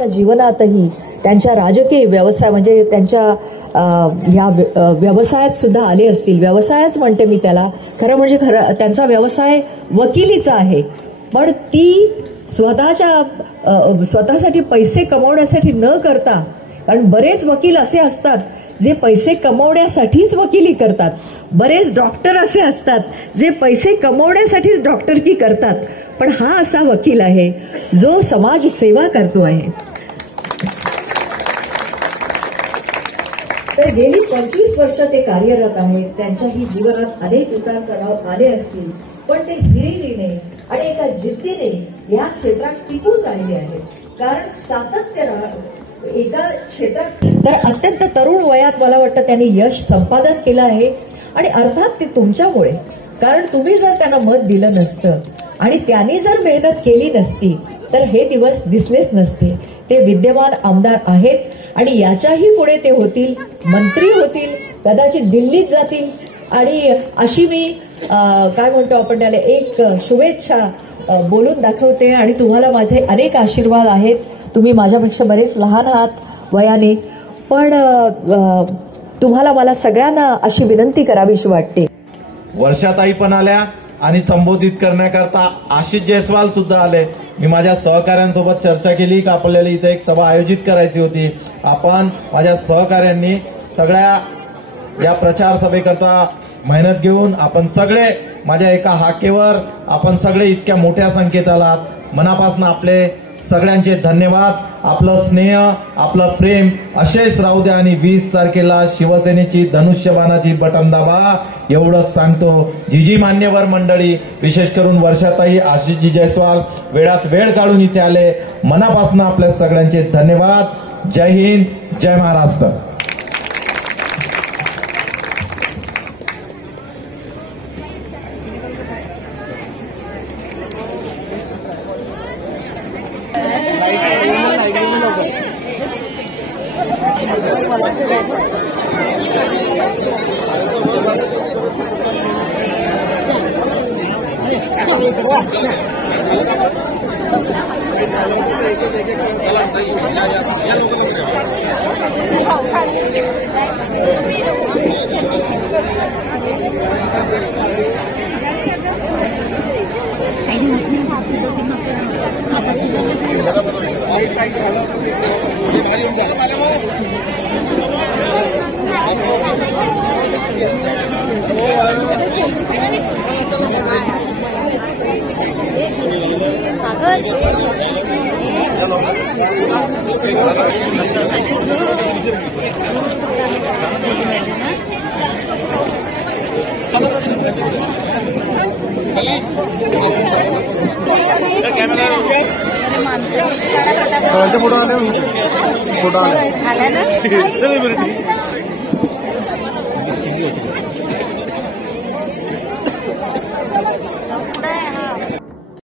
जीवनातही त्यांच्या राजकीय व्यवसाय म्हणजे त्यांच्या या व्यवसायात सुद्धा आले असतील. व्यवसायच म्हणते मी त्याला, खरं म्हणजे त्यांचा व्यवसाय वकिलीचा आहे. पण ती स्वतःसाठी पैसे कमवण्यासाठी न करता, कारण बरेच वकील असे असतात जे पैसे कमवण्यासाठीच वकिली करतात, बरेच डॉक्टर असे असतात जे पैसे कमवण्यासाठीच डॉक्टरकी करतात, पण हा असा वकील आहे जो समाज सेवा करतो आहे. तर गेली 25 वर्ष ते कार्यरत आहेत. त्यांच्याही जीवनात अनेक उतार चढाव आले असतील, पण ते हिरिरीने आणि एका जिद्दीने या क्षेत्रात टिकून राहिले आहेत. कारण सातत्य एका क्षेत्रात तर अत्यंत तरुण वयात मला वाटतं त्यांनी यश संपादन केलं आहे. आणि अर्थात ते तुमच्यामुळे, कारण तुम्ही जर त्यांना मत दिलं नसतं आणि त्यांनी जर मेहनत केली नसती तर हे दिवस दिसलेच नसते. ते विद्यमान आमदार आहेत आणि याच्याही पुढे ते होतील, मंत्री होतील, कदाचित दिल्लीत जातील. आणि अशी मी काय म्हणतो आपण त्याला एक शुभेच्छा बोलून दाखवते. आणि तुम्हाला माझे अनेक आशीर्वाद आहेत. तुम्ही माझ्यापेक्षा बरेच लहान आहात वयाने, पण तुम्हाला मला सगळ्यांना अशी विनंती करावीशी वाटते. वर्षाताई पण आल्या आणि संबोधित करण्याकरता आशिष जयस्वाल सुद्धा आले. मी माझ्या सहकाऱ्यांसोबत चर्चा केली की आपल्याला इथे एक सभा आयोजित करायची होती. आपण माझ्या सहकाऱ्यांनी सगळ्या या प्रचार सभेकरता मेहनत घेऊन आपण सगळे माझ्या एका हाकेवर आपण सगळे इतक्या मोठ्या संख्येत आलात. मनापासून आपले सगळ्यांचे धन्यवाद. आपलं स्नेह, आपलं प्रेम असेच राहू द्या आणि 20 तारखेला शिवसेनेची धनुष्यबाणाची बटन दाबा एवढंच सांगतो. जी मान्यवर मंडळी, विशेष करून वर्षाताई, आशिषजी जयस्वाल वेळात वेळ काढून इथे आले, मनापासून आपल्या सगळ्यांचे धन्यवाद. जय हिंद, जय महाराष्ट्र. फोटो आले सेलिब्रिटी